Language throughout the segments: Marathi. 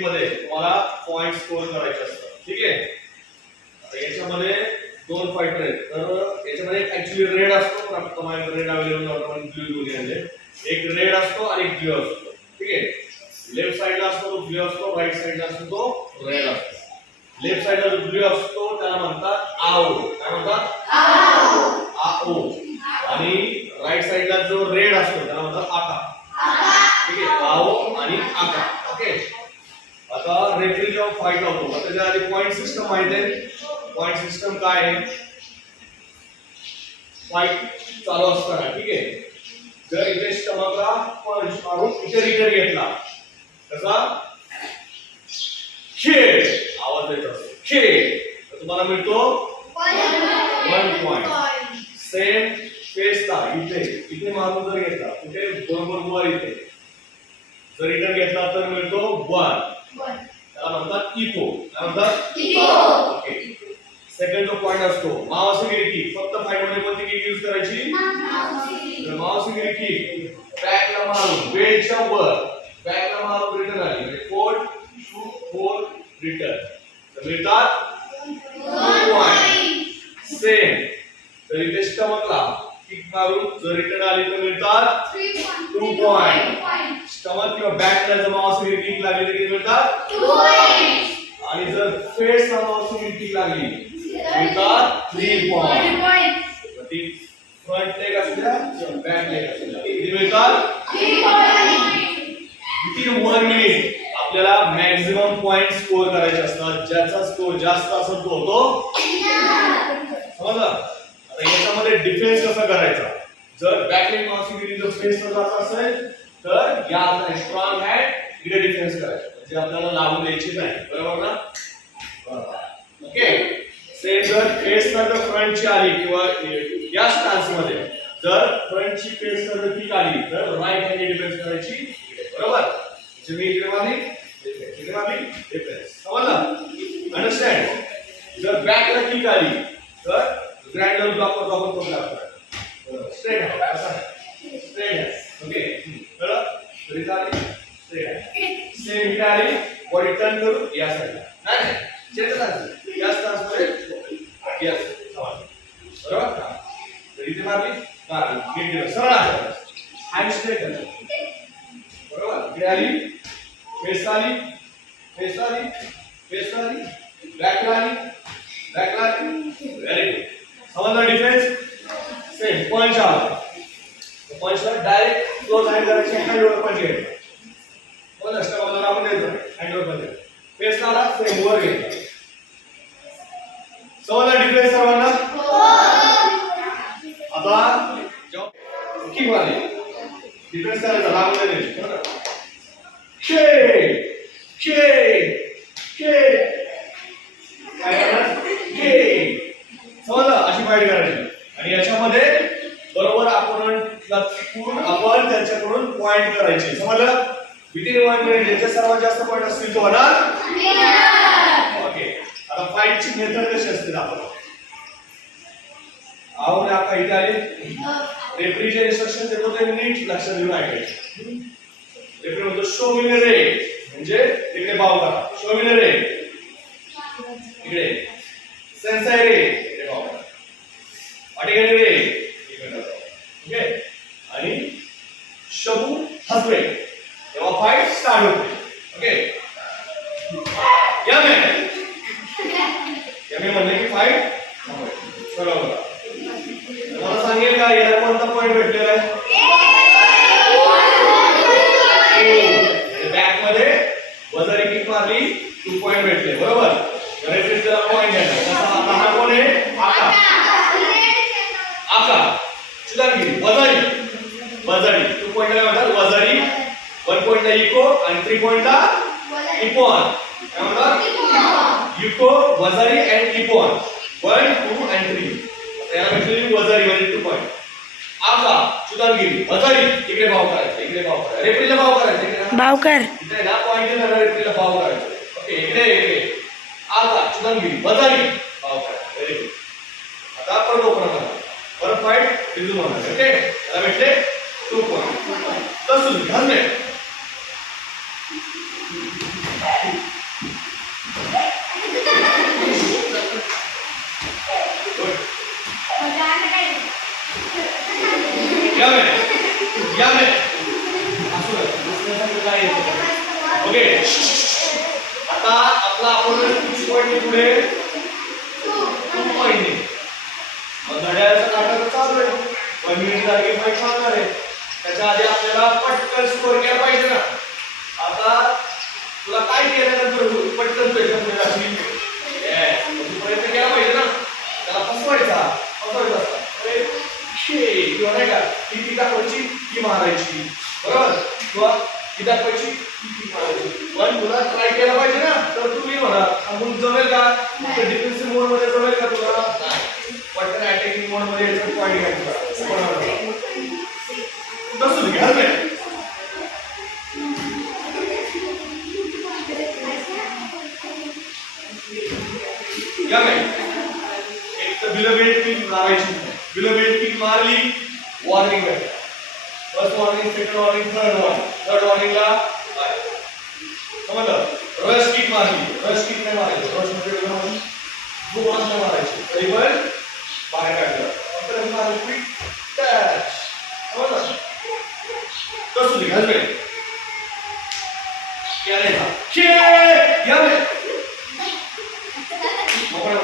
मध्ये तुम्हाला पॉइंट स्कोर करायचे असतात. ठीक आहे? आता याच्यामध्ये दोन फायटर आहेत. तर याच्यामध्ये ऍक्च्युली रेड असतो तुम्हाला रेड अवेलेबल नव्हतं पण ब्ल्यू आणले. एक रेड असतो आणि एक ब्ल्यू असतो. ठीक आहे? लेफ्ट साईडला असतो तो ब्ल्यू असतो. राईट साईडला असतो तो रेड असतो. लेफ्ट साईडला जो ब्ल्यू असतो त्याला म्हणतात आओ काय म्हणतात? आओ आणि राईट साईडला जो रेड असतो त्याला म्हणतात आका ठीक आहे? आओ आणि आका ओके आता रेफरी जेव्हा फाईट आता त्याच्या आधी पॉईंट सिस्टम माहिती आहे? पॉईंट सिस्टम काय आहे? फाईट चालू असताना, ठीक आहे? जर इथे स्टमकला पंच मारून इथे रिटर्न घेतला कसा खेळ आवाज़ येत असतो. खेळ. तुम्हाला मिळतो वन पॉइंट सेम फेसला इथे. इथे मारून जर घेतला कुठे बरोबर इथे. जर रिटर्न घेतला तर मिळतो वन त्याला म्हणतात इको काय म्हणतात ओके सेकंड जो पॉइंट असतो मावसगिरी की फक्त फाईट मध्ये कोणती किक यूज़ करायची? तर मावसगिरी की बॅकला मारून बेल्टच्या वर बॅकला मारून रिटर्न आली म्हणजे फोर टू फोर रिटर्न तर मिळतात सेम तर इथे स्टमकला किक मारून जर रिटर्न आली तर मिळतात टू पॉइंट स्टमक किंवा बॅकला जर मावसगिरी किक लागली तर किती मिळतात? आणि जर फेसला मावसगिरी किक लागली मिळतात थ्री पॉइंट ती फ्रंट लेग असू द्या किंवा बॅक लेग असू द्या किती मिळतात? विथिन वन मिनिट आपल्याला मॅक्झिमम पॉइंट स्कोर करायचे असतात? ज्याचा स्कोर जास्त असेल तो होतो समजलं? आता याच्यामध्ये डिफेन्स कसा करायचा? जर बॅकलिंग मावसगिरी जर फेस जात असेल तर या स्ट्रॉंग हँड इकडे डिफेन्स करायचं. म्हणजे आपल्याला लागू द्यायची नाही. बरोबर ना? ओके सेम जर फेस तर फ्रंटची आली किंवा या स्टान्समध्ये जर फ्रंटची फेस तर पीक आली तर राईट हँड डिफेन्स करायची. इकडे. बरोबर? म्हणजे मी इकडे मारली इकडे मारली डिफेन्स समजलं? अंडरस्टँड जर बॅकला किक आली तर ग्रँडल ब्लॉक करतो आपण तो ब्लॉक स्ट्रेट हँड असा स्ट्रेट हँड ओके कळलं तर इथं आली सेम इकडे आली बॉडी टर्न करून या साईडला नाही नाही. चेंज करायचं या स्टान्समध्ये यस बरोबर? का तर इथे मारली. मारली. नीट दिलं. सरळ आहे. हँड स्ट्रेट करायचं बरोबर? इकडे आली. फेस आली. फेस आली. फेस आली. बॅक आली. बॅक आली. व्हेरी गुड समजलं डिफेन्स सेम पंच आला पंचला डायरेक्ट क्लोज हँड करायची हँडवर पंच घ्यायचा पण अष्टमाला आपण द्यायचं? हँडवर पंच घ्यायचा फेस आला सेम वर घ्यायचा समजलं डिफेन्स सर्वांना? आता की मारली डिफेन्स करायचा लागू नाही द्यायची बरोबर खेळ खेळ खेळ काय करणार खेळ समजलं अशी फाईट करायची आणि याच्यामध्ये बरोबर अपोनंटला चुकून आपण त्यांच्याकडून पॉइंट करायचे समजलं विथिन वन मिनिट ज्याचे सर्वात जास्त पॉइंट असतील तो होणार? ओके आता फाईटची मेथड कशी असते आपण? आवड आता इथे आले. रेफरीचे इन्स्ट्रक्शन देतो ते नीट लक्षात देऊन ऐकायचे. रेफरी म्हणतो शो मिन रे म्हणजे तिकडे बाव करा. शो मिन रे इकडे. सेन्साय रे इकडे बाव करा. अटेगणे रे इकडे आणि शबू हसबे तेव्हा फाईट स्टार्ट होते. ओके या मे या साईड? बरोबर मला सांगेल का याला कोणता पॉईंट भेटलेला आहे? बॅकमध्ये वजारी किक मारली टू पॉईंट भेटले. बरोबर? रेफरी त्याला आता हा कोण आहे? आका. आका. सुधारगिरी वजारी वजारी टू पॉइंट म्हणतात? वजारी वन पॉइंट इको आणि थ्री पॉइंट ला इको वजारी अँड इपोन वन टू अँड थ्री याला भेटलेली वजारी म्हणजे टू पॉइंट आका सुधारगिरी. वजारी इकडे भाव करायचा इकडे भाव करायचा. रेफरीला भाव करायचा इकडे भावकर इथे ना पॉइंट देणार रेफरीला भाव करायचा. ओके इकडे इकडे. आका सुधारगिरी वजारी भाव करायचा. व्हेरी गुड आता परत ओपन करा परत फाईट बिंदू म्हणा ओके त्याला भेटले टू पॉइंट तसं घालले ओके आता आपला आपण पॉईंट पुढे पॉईंट घड्याळाचा नाटक चालू आहे पण मिनिट तारखे फाईट लागणार त्याच्या आधी आपल्याला पटकन स्कोर केला पाहिजे ना आता तुला काय केल्यानंतर पटकन पेशंट शे किंवा नाही का ती ती दाखवायची ती मारायची. बरोबर? किंवा ती दाखवायची ती ती मारायची. पण तुला ट्राय केला पाहिजे ना तर तू मी म्हणा. सांगून जमेल का? डिफेन्सिव्ह मोडमध्ये जमेल का तुला? पटकन अटॅकिंग मोडमध्ये पॉईंट घ्यायचं तसंच घ्या बिलो बेल्ट किक मारायची बिलो बेल्ट किक मारली वॉर्निंग भेटते first warning second warning third warning third वॉर्निंगला bye समजलं रश किक मारली रश किक नाही मारायची रशमध्ये वेगळं मारली जोरात नाही मारायची तरी पण बाहेर काढलं नंतर मारलं क्विक टच समजलं तसं घाल बे क्या नाही का चे या बे मोकळा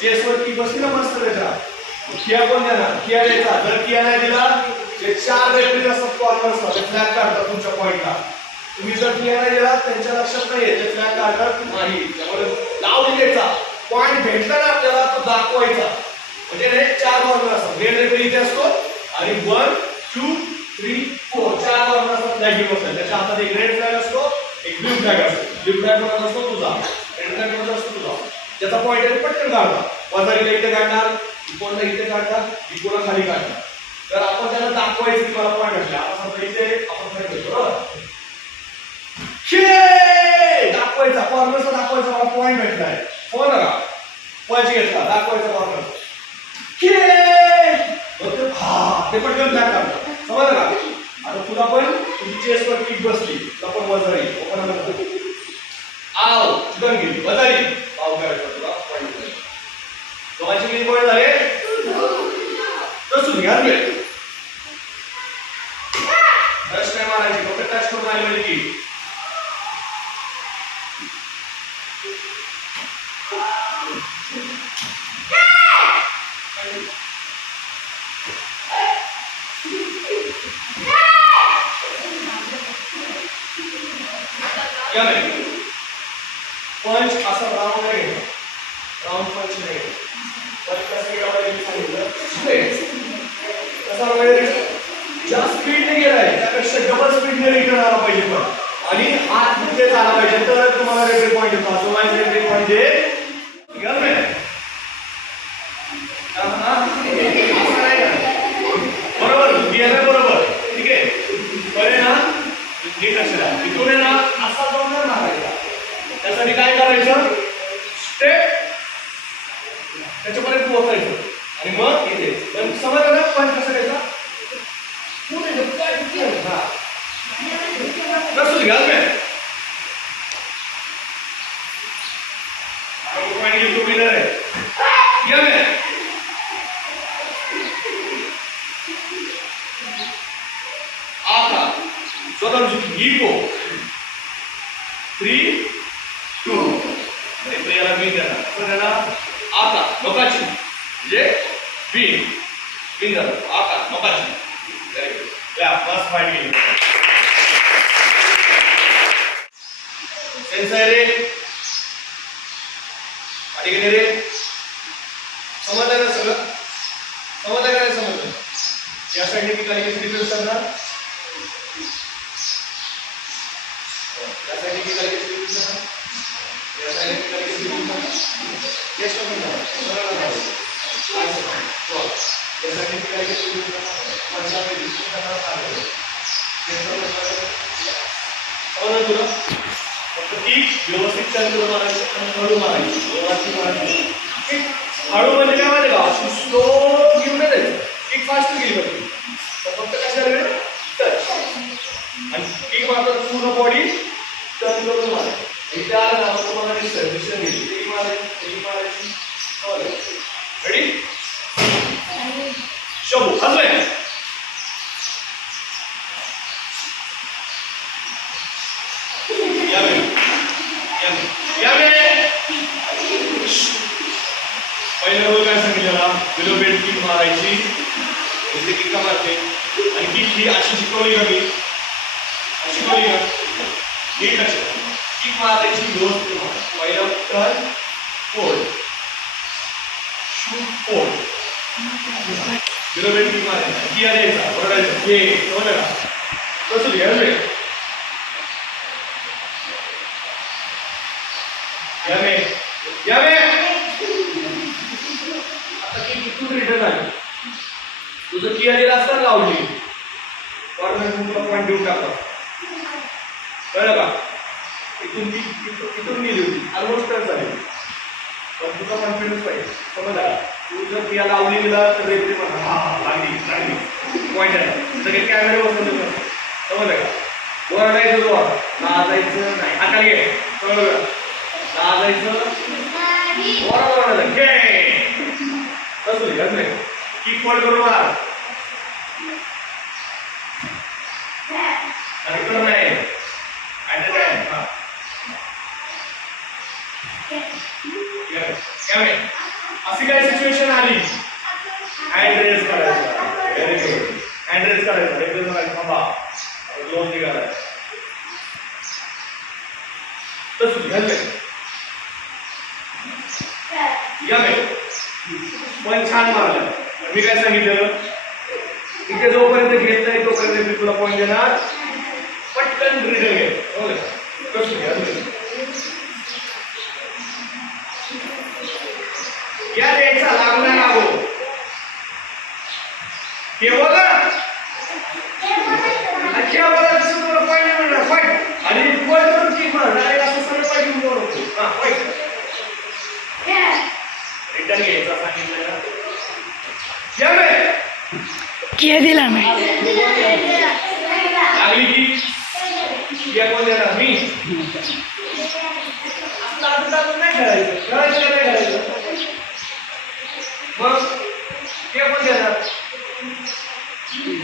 चेसवर की बसली ना मस्त त्याच्या किया कोण देणार? किया द्यायचा. जर किया नाही दिला जे चार रेफरी असतात कॉर्नर असतात ते फ्लॅग काढतात तुमच्या पॉईंटला तुम्ही जर किया नाही दिला त्यांच्या लक्षात नाही ते फ्लॅग काढतात नाही. त्यामुळे लावून द्यायचा. पॉईंट भेटला ना आपल्याला तो दाखवायचा. म्हणजे हे चार कॉर्नर असतात. रेड रेफरी इथे असतो आणि वन टू थ्री फोर चार कॉर्नर असतात फ्लॅग घेऊन असतात त्याच्या हातात एक रेड फ्लॅग असतो एक ब्लू फ्लॅग असतो. ब्लू फ्लॅग कोणाचा असतो? तुझा. रेड फ्लॅग कोणाचा असतो? तुझा. त्याचा पॉईंट आहे पटकन काढला वजारीला इथे काढणार इकोनला इथे काढणार इकोनला खाली काढणार. तर आपण त्याला दाखवायचं की मला पॉईंट भेटला आपण समजा इथे आपण काय करतो दाखवायचा कॉर्नरचा दाखवायचा मला पॉईंट भेटलाय. हो ना का? पॉईंट घेतला दाखवायचा कॉर्नर हा ते पटकन ब्लॅक काढतो समजलं का? आता तुला पण तुझी चेस वर किक बसली. तुला पण वजारी. ओपन आव चिकन गेली वजारी. पाव करायचा तुला पॉईंट दोघांचे किती पॉईंट झाले? तसंच घ्या वेळ टच नाही मारायची फक्त टच करून आली पाहिजे की Yeah, man. पंच असा राऊंड आहे राऊंड पंच नाही घ्यायचा पंच कसं सांगितलं स्ट्रेट कसा वगैरे जास्त स्पीडने गेलाय त्यापेक्षा डबल स्पीडने रिटर्न आला पाहिजे पण आणि आत तिथेच आला पाहिजे तर तुम्हाला रेल्वे पॉईंट येतो असं माझे रेल्वे पॉईंट गरम आहे हा, हा. असं नाही का? बरोबर गेलं बरोबर ठीक आहे बरे ना नीट असेल इथून आहे ना असा जाऊन नाही मारायचा त्यासाठी काय करायचं स्टेप त्याच्यापर्यंत पोहोचायचं आणि मग इथे पण समजलं ना पण कसं घ्यायचा पुढे जाऊ, काय इथे? हा. तसंच घ्या बे. आपण point घेतो winner आहे. घ्या बे. आता स्वतः इको थ्री टू कमी करणार मी पण त्याला आता मकाची म्हणजे विन विन झालं आता मकाची फर्स्ट फाईट गेली सेन्सर रे आणि गेले रे समजलं ना सगळं समजलं का नाही समजलं या साईडने मी काही कशी डिफेन्स करणार या साईडने मी काही व्यवस्थित चालू मारायची आणि हळू मारायची व्यवस्थित मारायची ठीक? हळू म्हणजे काय माहिती का अशी स्लो घेऊन नाही जायचं एक फास्ट गेली पाहिजे तर फक्त काय झालं टच आणि एक मात्र पूर्ण बॉडी टर्न करून मारायची एकदा नाव तुम्हाला मी सर्विशन दिली एक मारायची एक मारायची रेडी शंभू हजवे पहिलं रोल काय सांगितलेला विलोबेट किक मारायची म्हणजे किक का मारते आणि किक ही अशी शिकवली का मी शिकवली का नीट लक्षात किक मारायची व्यवस्थित मार turn fold shoot fold below belt मारायची की द्यायचा ओरडायचं हे समजलं कसं घ्यायचं या बे या बे आता की कुठून रिटर्न आली? तुझं की आलेलं असताना लावली कॉर्नर तुला पॉईंट देऊन टाकला कळलं का? इथून ती इथून इथून गेली होती ऑलमोस्ट टच झाली. पण तुझा कॉन्फिडन्स पाहिजे. समजला का? तू जर क्रिया लावली गेला तर रेफरी म्हणा. हा लागली लागली. पॉईंट आहे. सगळे कॅमेरे बसवले तर समजलं का? वर जायचं तो लाजायचं नाही. आता घे. समजलं का? लाजायचं ओरड ओरडायचं तसं घ्याच नाही की फोल्ड करून मार कर नाही ऍट अ टाइम हा कॅमे अशी काय सिच्युएशन आली? हँड रेज करायचा व्हेरी गुड हँड रेज करायचा एक करायचा थांबा. दोन निघाला. तसं घ्यायचं या बे पण छान मारलं. मी काय सांगितलं? इथे जोपर्यंत घेत नाही तोपर्यंत मी तुला पॉईंट देणार. पटकन रिटर्न घे. हो कसं घ्या तुम्ही. या द्यायचा लागू नाही लागू हे बघा आणि खेळ बघा तसं तुला पॉईंट नाही मिळणार फाईट आणि वर करून किक मार डायरेक्ट असं सरळ पाय घेऊन जाऊ नको हा फाईट रिटर्न घ्यायचा सांगितलं ना या बे किया दिला नाही लागली की? या कोण देणार मी टाकून नाही खेळायचं. खेळायचं का नाही खेळायचं. मग ते पण देणार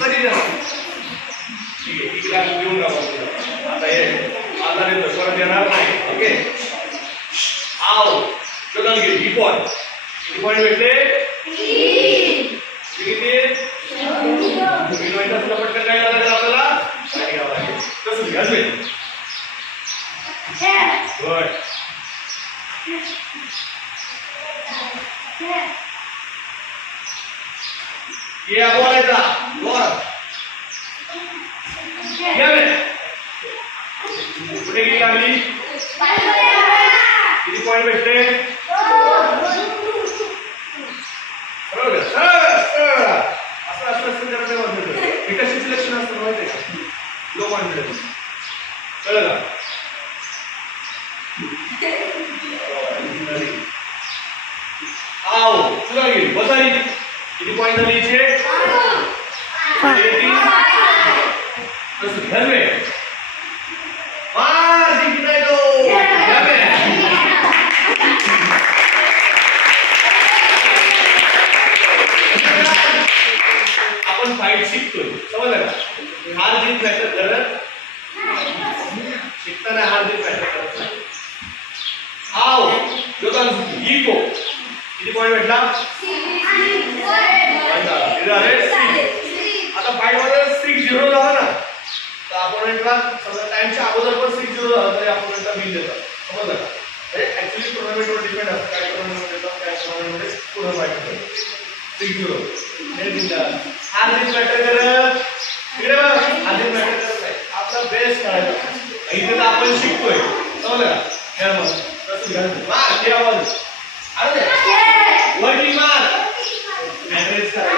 कधी देणार ठीक आहे टाका आता हे आता देतो परत देणार नाही. ओके? आव शोधून घे किती पॉईंट भेटले किती पटकन काय लागेल आपल्याला? तसंच घ्या असेल गुड ये बोलायचा. बोल. घ्या बे. कुठे गेली लागली किती पॉईंट भेटले? सरळ घ्या. असं असं असं जरा सिलेक्शन असतं माहिती आहे का? लो कॉन्फिडन्स कळलं का? हो, आव तुला गेली. किती पॉईंट झाली इथे? तो. बे. आपण फाईट शिकतोय. समजलं का? हार जीत मॅटर करत शिकताना हार जीत मॅटर करत नाही आव लोकांना इको किती पॉईंट भेटला? आता मध्ये सिक्स झिरो झाला ना तर अपोनेंटला समजा टाइमच्या अगोदर पण सिक्स झिरो झाला तरी अपोनेंटला बिल देतात समजलं का? ऍक्च्युली टुर्नामेंटवर डिपेंड असतं. काय टुर्नामेंट देतात काय टुर्नामेंटमध्ये फाईट होतं. सिक्स झिरो हे दिलं हार जीत मॅटर करत इकडे बघ. हार जीत मॅटर करत नाही आपला बेस्ट इथे तर आपण शिकतोय. समजलं का? खेळ मग तसं घ्यायचं मार खेळ अरे वरती मार. ऍड्रेस करायचा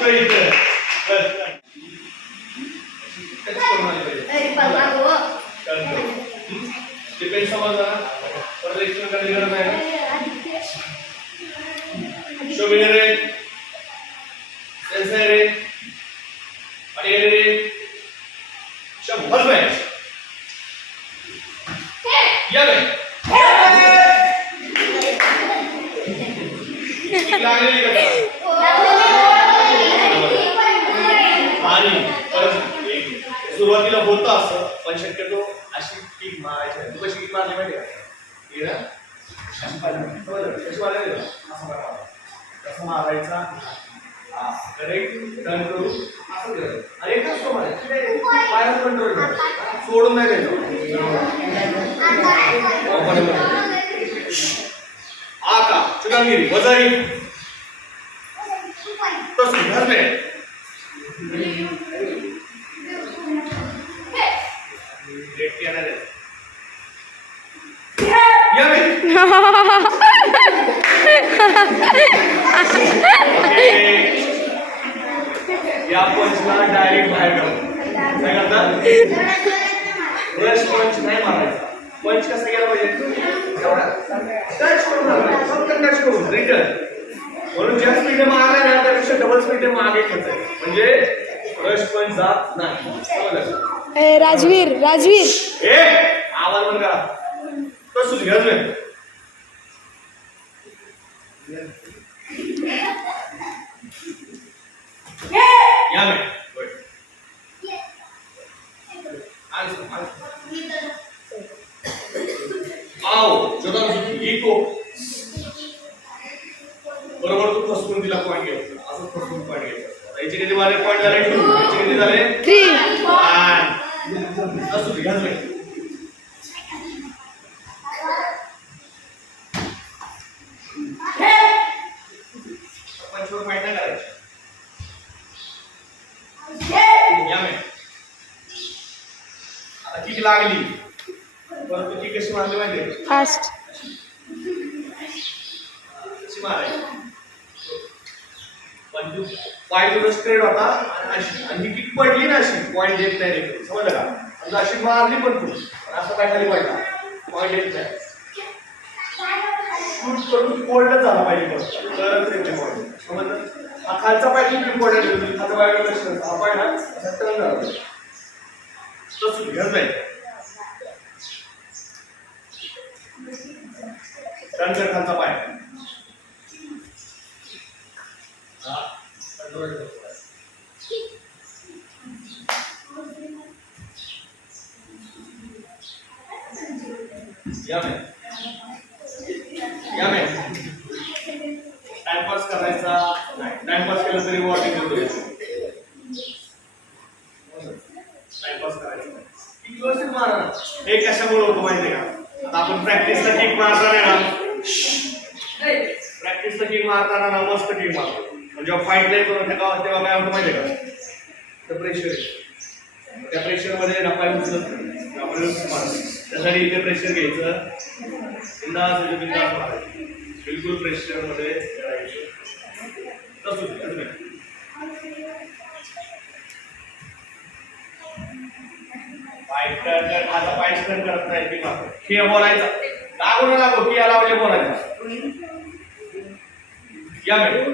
आपण शिकतोय इथं कर, कर. कधी करून आले पाहिजे? कर, कर. हं? ते पेन समजलं ना? परत एक्सप्लेन करायची गरज नाही ना? शोभिले रे सेन्सर रे आणि गेले रे शंभर रुपये या बाई किती लागलेली का त्याला? आणि परत एक सुरुवातीला होतं असं पण शक्यतो अशी किक मारायची नाही. तू कशी किक मारली माहिती का ना अशी मारली. समजलं? कशी मारायची ना? असं मारायचं. कसं मारायचा हा करेक्ट टर्न करू असं करायचं आणि मारायचं पायावर कंट्रोल सोडून नाही द्यायचं आका चुकांगिरी वजारी तसं घरले लेट येणार आहे. या पंचला डायरेक्ट बाहेर काय करतात ब्रश पंच नाही मारायचा. पंच कसा गेला पाहिजे? एवढा. टच करून मारायचा. फक्त टच करून. रिटर्न म्हणून ज्या स्पीडने मारला ना त्यापेक्षा डबल स्पीडने मागे खेचायचं म्हणजे ब्रश पंच जात नाही. राजवीर राजवीर. ए आवाज बंद करा. तसंच घ्या तुम्ही या मी आओ जोदा इको बरोबर तू फसवून तिला पॉईंट घ्यायचा. असं फसवून पॉईंट घ्यायचा. याचे किती मारे? पॉईंट झाले? टू याचे किती झाले? असू दे घ्या तुम्ही पंचवर पॉईंट नाही करायचे या मी आता किती लागली परंतु ती कशी मारली माहिती फास्ट कशी मारायची स्ट्रेट होता आणि अशी आणि ही किक पडली ना अशी पॉईंट देत नाही समजा समजलं का आणि अशी मारली पण तू असं काय खाली पडला पॉईंट देत नाही शूट करून कोल्डच झाला पाहिजे. तरच येते पॉईंट समजलं हा खालचा पाय खूप इम्पॉर्टंट आहे खालचा पाय हा पाय ना झाला तसं घेत नाही टर्न कर खालचा पाय या मैं या मैं टाइमपास करायचा? टाइमपास केलं तरी वॉर्निंग देतो टाइमपास करायचा. किती व्यवस्थित मारा हे कशामुळे होतो माहिती आहे का? आता आपण प्रॅक्टिसला किक आहे ना. प्रॅक्टिसला मारताना ना मस्त किक मारतो. पण जेव्हा फाईट नाही करून तेव्हा तेव्हा काय होतं माहिती का? तर प्रेशर येतं त्या प्रेशरमध्ये नफाय उचलत नाही. त्यासाठी इथे प्रेशर घ्यायचं. बिंदास म्हणजे बिंदास मारायचं बिलकुल प्रेशरमध्ये करायचं तसंच असं पाय टर्न कर आता पाय टर्न करत नाही की मारतो? खिया बोलायचा. लागू ना लागू की खिया म्हणजे बोलायचं? या मॅडम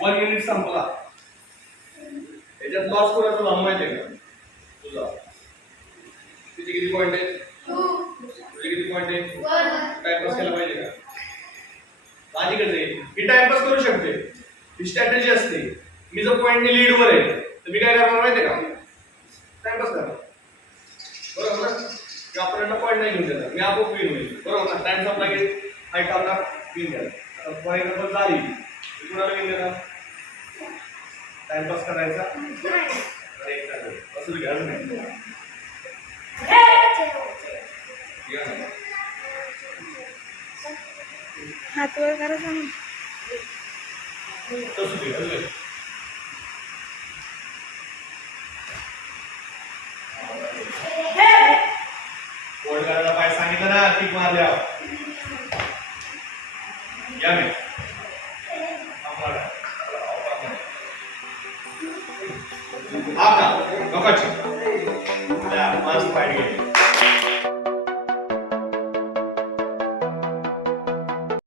वन मिनिट संपला. त्याच्यात लॉस कोणाचा झाला माहिती आहे का? तुझा. तुझे किती पॉईंट आहे तुझे किती पॉईंट आहे टाइमपास केला पाहिजे का? माझीकडे ही टाइमपास करू शकते. ही स्ट्रॅटेजी असते. मी जर पॉईंटने लीडवर आहे तर मी काय करणार माहिती आहे का? टाइमपास करणार. बरोबर ना? मी आपल्याला पॉईंट नाही घेऊन देणार. मी आपोआप विन होईल. बरोबर ना? टाइम संपला की हाय करणार विन द्या फॉर एक्झाम्पल झाली. कुणाला विन देणार टाइमपास करायचा? असं घ्या नाही हात वर करायचा